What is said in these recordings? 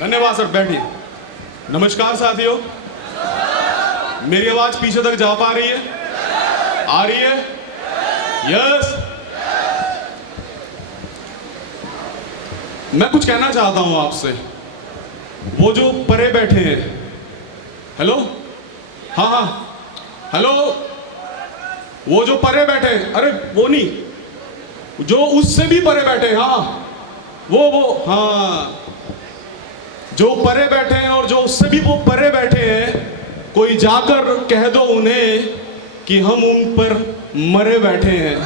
धन्यवाद सर, बैठिए। नमस्कार साथियों, मेरी आवाज पीछे तक जा पा रही है? आ रही है? यस। मैं कुछ कहना चाहता हूं आपसे। वो जो परे बैठे हैं, हेलो, हाँ हाँ, हेलो, वो जो परे बैठे हैं, अरे वो नहीं, जो उससे भी परे बैठे हैं, हाँ वो हाँ, जो परे बैठे हैं और जो उससे भी वो परे बैठे हैं, कोई जाकर कह दो उन्हें कि हम उन पर मरे बैठे हैं।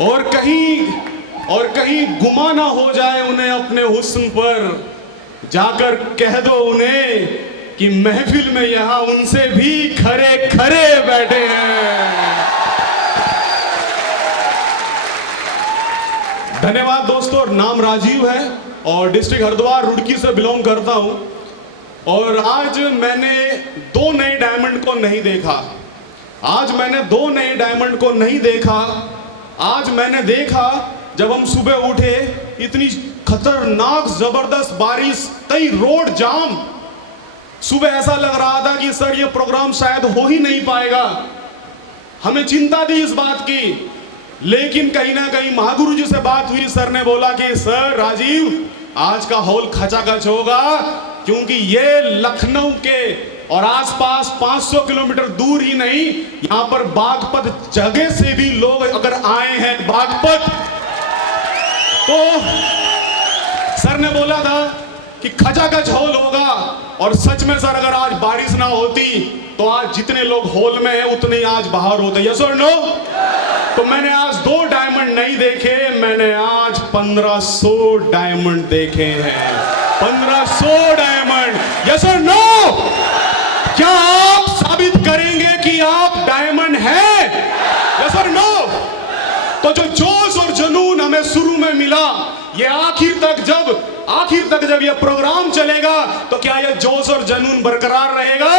और कहीं गुमा ना हो जाए उन्हें अपने हुस्न पर, जाकर कह दो उन्हें कि महफिल में यहां उनसे भी खरे खरे बैठे हैं। धन्यवाद दोस्तों। नाम राजीव है और डिस्ट्रिक्ट हरिद्वार रुड़की से बिलोंग करता हूं। और आज मैंने दो नए डायमंड को नहीं देखा। आज मैंने दो नए डायमंड को नहीं देखा। आज मैंने देखा जब हम सुबह उठे, इतनी खतरनाक जबरदस्त बारिश, कई रोड जाम। सुबह ऐसा लग रहा था कि सर ये प्रोग्राम शायद हो ही नहीं पाएगा। हमें चिंता थी इस बात की, लेकिन कहीं ना कहीं महागुरु जी से बात हुई। सर ने बोला कि सर राजीव, आज का हॉल खचाखच होगा, क्योंकि ये लखनऊ के और आसपास 500 किलोमीटर दूर ही नहीं, यहां पर बागपत जगह से भी लोग अगर आए हैं बागपत, तो सर ने बोला था कि खचाखच हॉल होगा। और सच में सर, अगर आज बारिश ना होती तो आज जितने लोग हॉल में हैं उतने ही आज बाहर होते। यस और नो? तो मैंने आज 2 डायमंड नहीं देखे, मैंने आज 1500 डायमंड देखे हैं। 1500 डायमंड। यस और नो? क्या आप साबित करेंगे कि आप डायमंड हैं? यस और नो? तो जो जोश और जुनून हमें शुरू में मिला, ये आखिर तक जब ये प्रोग्राम चलेगा तो क्या ये जोश और जुनून बरकरार रहेगा?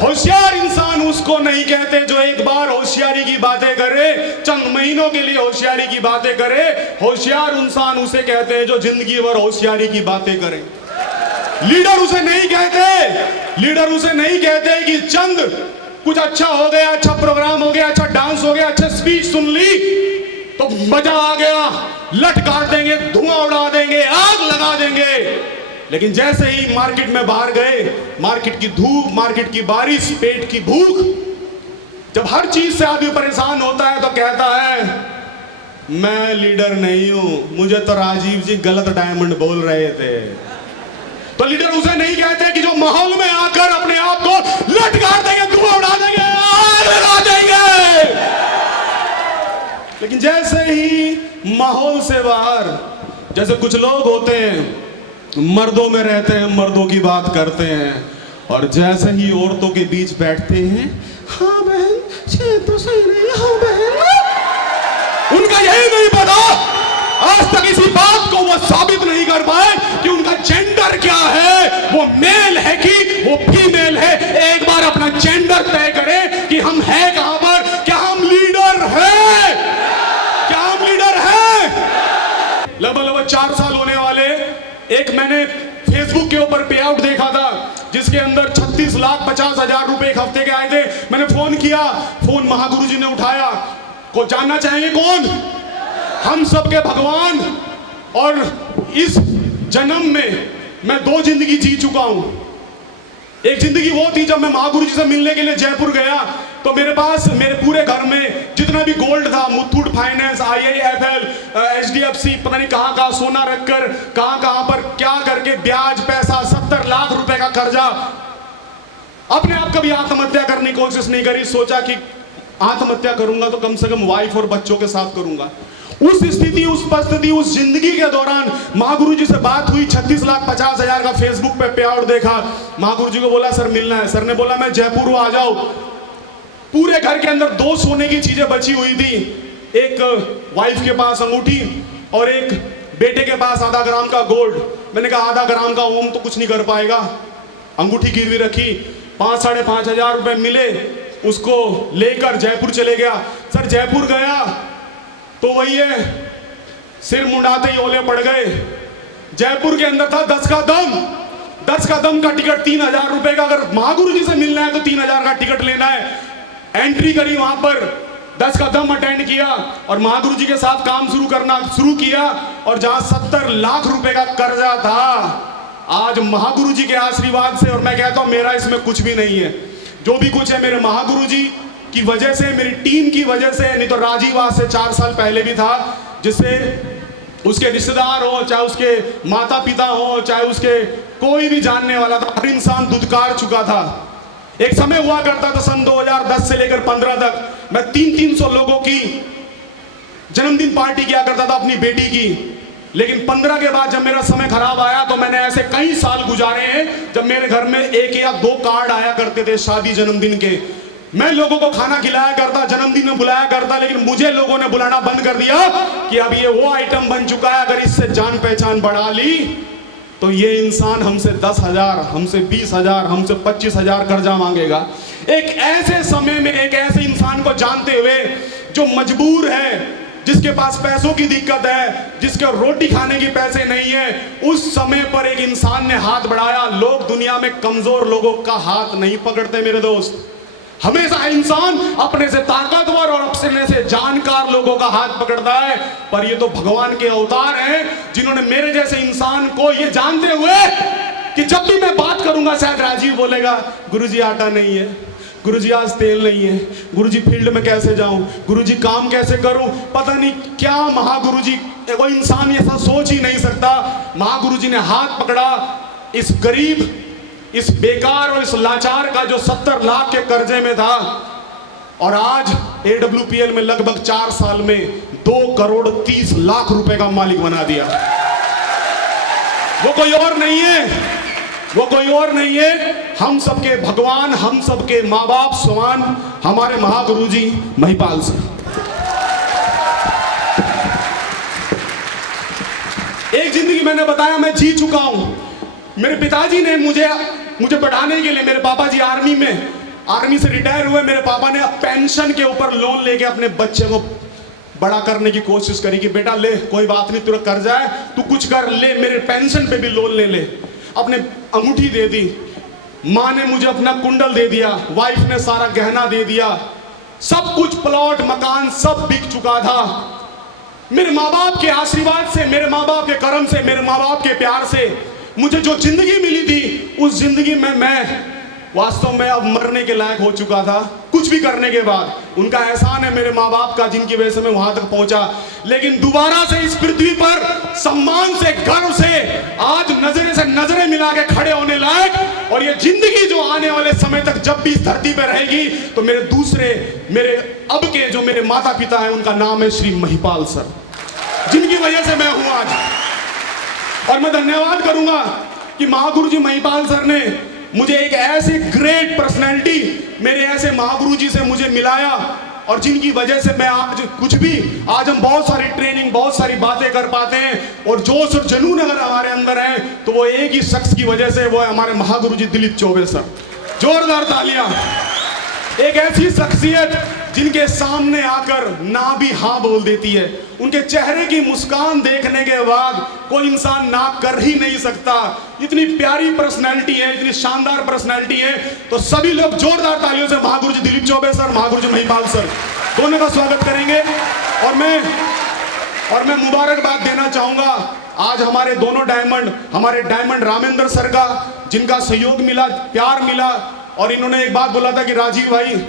होशियार इंसान उसको नहीं कहते जो एक बार होशियारी की बातें करे, चंद महीनों के लिए होशियारी की बातें करे। होशियार इंसान उसे कहते हैं जो जिंदगी भर होशियारी की बातें करे। लीडर उसे नहीं कहते कि चंद कुछ अच्छा हो गया, अच्छा प्रोग्राम हो गया, अच्छा डांस हो गया, अच्छा स्पीच सुन ली तो मजा आ गया, लट काट देंगे, धुआं उड़ा देंगे, आग लगा देंगे। लेकिन जैसे ही मार्केट में बाहर गए, मार्केट की धूप, मार्केट की बारिश, पेट की भूख, जब हर चीज से आदमी परेशान होता है तो कहता है मैं लीडर नहीं हूं, मुझे तो राजीव जी गलत डायमंड बोल रहे थे। तो लीडर उसे नहीं कहते कि जो माहौल में आकर अपने आप को लटका देंगे, धुआं उड़ा देंगे, आग लगा देंगे। लेकिन जैसे ही माहौल से बाहर, जैसे कुछ लोग होते हैं मर्दों में रहते हैं, मर्दों की बात करते हैं, और जैसे ही औरतों के बीच बैठते हैं, हाँ बहन, तो सही नहीं, हाँ बहन, उनका यही नहीं पता, आज तक इसी बात को वो साबित नहीं कर पाए कि उनका जेंडर क्या है, वो मेल है कि वो फीमेल है। एक बार अपना जेंडर तय करें कि हम हैं कहां पर, क्या हम लीडर हैं, क्या हम लीडर हैं। लगभग 4 साल होने वाले एक मैंने फेसबुक के ऊपर पे आउट देखा था, जिसके अंदर 36,50,000 रुपए एक हफ्ते के आए थे। मैंने फोन किया, फोन महागुरु जी ने उठाया। को जानना चाहेंगे कौन? हम सबके भगवान। और इस जन्म में मैं 2 जिंदगी जी चुका हूं। एक जिंदगी वो थी जब मैं महागुरु जी से मिलने के लिए जयपुर गया, तो मेरे पास मेरे पूरे घर में जितना भी गोल्ड था, मुथूट फाइनेंस, IIFL, HDFC, पता नहीं कहां सोना रखकर कहां पर क्या करके ब्याज पैसा 70 लाख रुपए का कर्जा। अपने आप कभी आत्महत्या करने की कोशिश नहीं करी। सोचा कि आत्महत्या करूंगा तो कम से कम वाइफ और बच्चों के साथ करूंगा। उस स्थिति, उस परिस्थिति, उस जिंदगी के दौरान महागुरु जी से बात हुई। 36,50,000 का फेसबुक पे पे आउट देखा। महागुरु जी को बोला सर मिलना है। सर ने बोला मैं जयपुर आ जाओ। पूरे घर के अंदर 2 सोने की चीजें बची हुई थी। एक वाइफ के पास अंगूठी और एक बेटे के पास आधा ग्राम का गोल्ड। मैंने कहा आधा ग्राम का ओम तो कुछ नहीं कर पाएगा। अंगूठी गिरवी रखी, 5-5.5 हजार रुपए मिले। उसको लेकर जयपुर चले गया। सर जयपुर गया तो वही है, सिर मुंडाते ही ओले पड़ गए। जयपुर के अंदर था 10 का दम, 10 का दम का टिकट 3000 रुपए का। अगर महागुरु जी से मिलना है तो 3000 का टिकट लेना है। एंट्री करी वहां पर, 10 का दम अटेंड किया और महागुरु जी के साथ काम शुरू किया। और जहां 70 लाख रुपए का कर्जा था, आज महागुरु जी के आशीर्वाद से, और मैं कहता हूं मेरा इसमें कुछ भी नहीं है, जो भी कुछ है मेरे महागुरु जी की वजह से, मेरी टीम की वजह से। नहीं तो राजीव आज से 4 साल पहले भी था, जिससे उसके रिश्तेदार हो, चाहे उसके माता पिता हो, चाहे उसके कोई भी जानने वाला था, हर इंसान दुदकार चुका था। एक समय हुआ करता था सन 2010 से लेकर 15 तक, मैं 300 लोगों की जन्मदिन पार्टी किया करता था अपनी बेटी की। लेकिन 15 के बाद जब मेरा समय खराब आया तो मैंने ऐसे कई साल गुजारे हैं जब मेरे घर में 1 या 2 कार्ड आया करते थे शादी जन्मदिन के। मैं लोगों को खाना खिलाया करता, जन्मदिन में बुलाया करता, लेकिन मुझे लोगों ने बुलाना बंद कर दिया कि अब ये वो आइटम बन चुका है, अगर इससे जान पहचान बढ़ा ली तो ये इंसान हमसे 10,000, हमसे 20,000, हमसे 25,000 कर्जा मांगेगा। एक ऐसे समय में एक ऐसे इंसान को जानते हुए जो मजबूर है, जिसके पास पैसों की दिक्कत है, जिसके रोटी खाने की पैसे नहीं है, उस समय पर एक इंसान ने हाथ बढ़ाया। लोग दुनिया में कमजोर लोगों का हाथ नहीं पकड़ते मेरे दोस्त, हमेशा इंसान अपने से ताकतवर और अपने से जानकार लोगों का हाथ पकड़ता है। पर ये तो भगवान के अवतार हैं जिन्होंने मेरे जैसे इंसान को, ये जानते हुए कि जब भी मैं बात करूंगा शायद राजीव बोलेगा गुरुजी आटा नहीं है, गुरुजी आज तेल नहीं है, गुरुजी फील्ड में कैसे जाऊं, गुरुजी काम कैसे करूं, पता नहीं क्या। महागुरुजी, कोई इंसान ऐसा सोच ही नहीं सकता। महागुरुजी ने हाथ पकड़ा इस गरीब, इस बेकार और इस लाचार का जो 70 लाख के कर्जे में था, और आज AWPL में लगभग 4 साल में 2 करोड़ 30 लाख रुपए का मालिक बना दिया। वो कोई और नहीं है, वो कोई और नहीं है, हम सबके भगवान, हम सबके माँ बाप समान हमारे महागुरुजी महिपाल सर। एक जिंदगी मैंने बताया मैं जी चुका हूं। मेरे पिताजी ने मुझे पढ़ाने के लिए, मेरे पापा जी आर्मी से रिटायर हुए, मेरे पापा ने पेंशन के ऊपर लोन लेके अपने बच्चे को बड़ा करने की कोशिश करी कि बेटा ले, कोई बात नहीं, तेरा कर्जा है, तू कुछ कर ले, मेरे पेंशन पे भी लोन ले ले। अपने अंगूठी दे दी, माँ ने मुझे अपना कुंडल दे दिया, वाइफ ने सारा गहना दे दिया, सब कुछ, प्लॉट मकान सब बिक चुका था। मेरे माँ बाप के आशीर्वाद से, मेरे माँ बाप के कर्म से, मेरे माँ बाप के प्यार से मुझे जो जिंदगी मिली थी, उस जिंदगी में मैं वास्तव में अब मरने के लायक हो चुका था कुछ भी करने के बाद। उनका एहसान है मेरे माँ बाप का, जिनकी वजह से मैं वहां तक पहुंचा। लेकिन दोबारा से इस पृथ्वी पर सम्मान से, गर्व से आज नजरे से नजरें मिला के खड़े होने लायक। और ये जिंदगी जो आने वाले समय तक जब भी इस धरती पर रहेगी, तो मेरे अब के जो मेरे माता पिता हैं, उनका नाम है श्री महिपाल सर, जिनकी वजह से मैं हूं आज। और मैं धन्यवाद करूंगा कि महागुरुजी महिपाल सर ने मुझे एक ऐसे ग्रेट पर्सनैलिटी, मेरे ऐसे महागुरु जी से मुझे मिलाया, और जिनकी वजह से मैं आज कुछ भी, आज हम बहुत सारी ट्रेनिंग, बहुत सारी बातें कर पाते हैं। और जोश और जुनून अगर हमारे अंदर है तो वो एक ही शख्स की वजह से, वो है हमारे महागुरु जी दिलीप चौबे सर। जोरदार तालियां। एक ऐसी शख्सियत जिनके सामने आकर ना भी हाँ बोल देती है, उनके चेहरे की मुस्कान देखने के बाद कोई इंसान ना कर ही नहीं सकता। इतनी प्यारी पर्सनैलिटी है, इतनी शानदार पर्सनैलिटी है। तो सभी लोग जोरदार तालियों से महागुरुजी दिलीप चौबे सर, महागुरुजी महिपाल सर दोनों का स्वागत करेंगे। और मैं मुबारकबाद देना चाहूंगा आज हमारे दोनों डायमंड, हमारे डायमंड रामेंद्र सर का, जिनका सहयोग मिला, प्यार मिला। और इन्होंने एक बात बोला था कि राजीव भाई,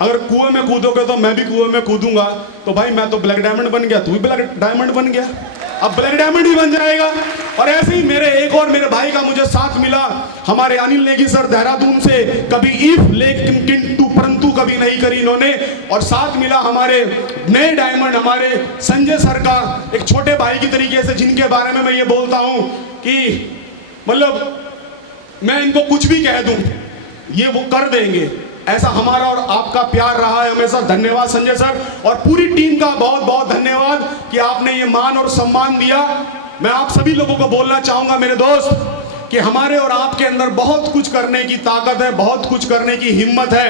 अगर कुएं में कूदोगे तो मैं भी कुएं में कूदूंगा। तो भाई मैं तो ब्लैक डायमंड बन गया, तू भी ब्लैक डायमंड बन गया, अब ब्लैक डायमंड ही बन जाएगा। और ऐसे ही एक और मेरे भाई का मुझे साथ मिला, हमारे अनिल नेगी सर देहरादून से, कभी इफ लेकिन किंतु परंतु कभी नहीं करी इन्होंने। और साथ मिला हमारे नए डायमंड, हमारे संजय सर का, एक छोटे भाई की तरीके से, जिनके बारे में मैं ये बोलता हूं कि मतलब मैं इनको कुछ भी कह दूं ये वो कर देंगे। ऐसा हमारा और आपका प्यार रहा है हमेशा। धन्यवाद संजय सर, और पूरी टीम का बहुत बहुत धन्यवाद कि आपने ये मान और सम्मान दिया। मैं आप सभी लोगों को बोलना चाहूंगा मेरे दोस्त कि हमारे और आपके अंदर बहुत कुछ करने की ताकत है, बहुत कुछ करने की हिम्मत है।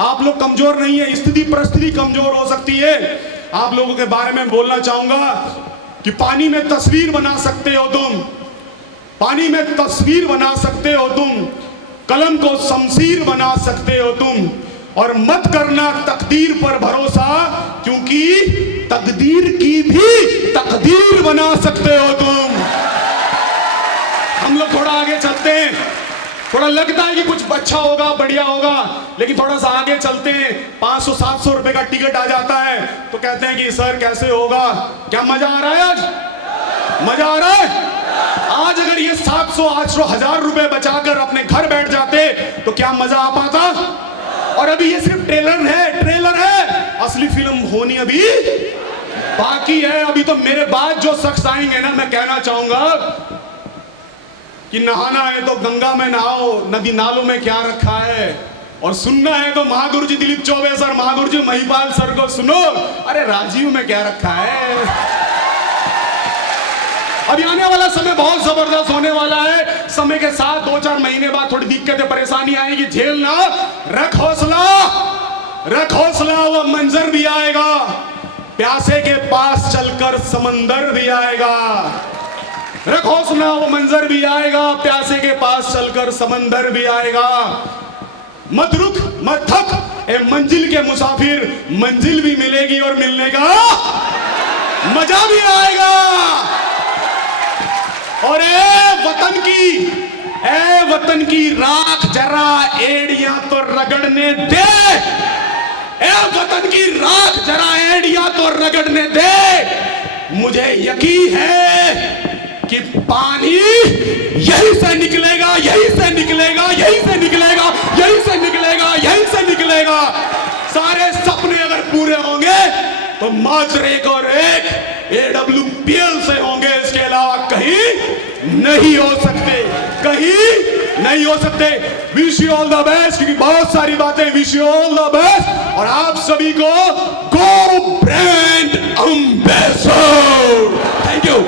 आप लोग कमजोर नहीं है, स्थिति परिस्थिति कमजोर हो सकती है। आप लोगों के बारे में बोलना चाहूंगा कि पानी में तस्वीर बना सकते हो तुम, पानी में तस्वीर बना सकते हो तुम, कलम को शमशीर बना सकते हो तुम, और मत करना तकदीर पर भरोसा, क्योंकि तकदीर की भी तकदीर बना सकते हो तुम। हम लोग थोड़ा आगे चलते हैं, थोड़ा लगता है कि कुछ अच्छा होगा, बढ़िया होगा, लेकिन थोड़ा सा आगे चलते हैं, 500-700 रुपए का टिकट आ जाता है तो कहते हैं कि सर कैसे होगा, क्या मजा आ रहा है आज, मजा आ रहा है। आज अगर ये 700-800 1000 रुपए बचाकर अपने घर बैठ जाते तो क्या मजा आ पाता। और अभी ये सिर्फ ट्रेलर है, ट्रेलर है, असली फिल्म होनी अभी बाकी है। अभी तो मेरे बाद जो शख्स आएंगे ना, मैं कहना चाहूंगा कि नहाना है तो गंगा में नहाओ, नदी नालों में क्या रखा है, और सुनना है तो महागुरु जी दिलीप चौबे सर, महागुरु जी महिपाल सर को सुनो, अरे राजीव में क्या रखा है। अभी आने वाला समय बहुत जबरदस्त होने वाला है। समय के साथ 2-4 महीने बाद थोड़ी दिक्कतें परेशानी आएगी, झेलना, रख हौसला, रख हौसला, वो मंजर भी आएगा, प्यासे के पास चलकर समंदर भी आएगा। रख हौसला, वो मंजर भी आएगा, प्यासे के पास चलकर समंदर भी आएगा। मत रुक मत थक ए मंजिल के मुसाफिर, मंजिल भी मिलेगी और मिलने का मजा भी आएगा। और ए वतन की राख जरा एड़ियां तो रगड़ने दे, ए वतन की राख जरा एड़ियां तो रगड़ने दे। मुझे यकीन है कि पानी यहीं से निकलेगा, यहीं से निकलेगा, यहीं से निकलेगा, यहीं से निकलेगा, यहीं से निकलेगा। सारे सपने अगर पूरे होंगे तो मात्र एक और एक AWPL से होंगे, इसके अलावा कहीं नहीं हो सकते, कहीं नहीं हो सकते। Wish you all the best, क्योंकि बहुत सारी बातें, wish you all the best, और आप सभी को गो ब्रांड एम्बेसडर। Thank you.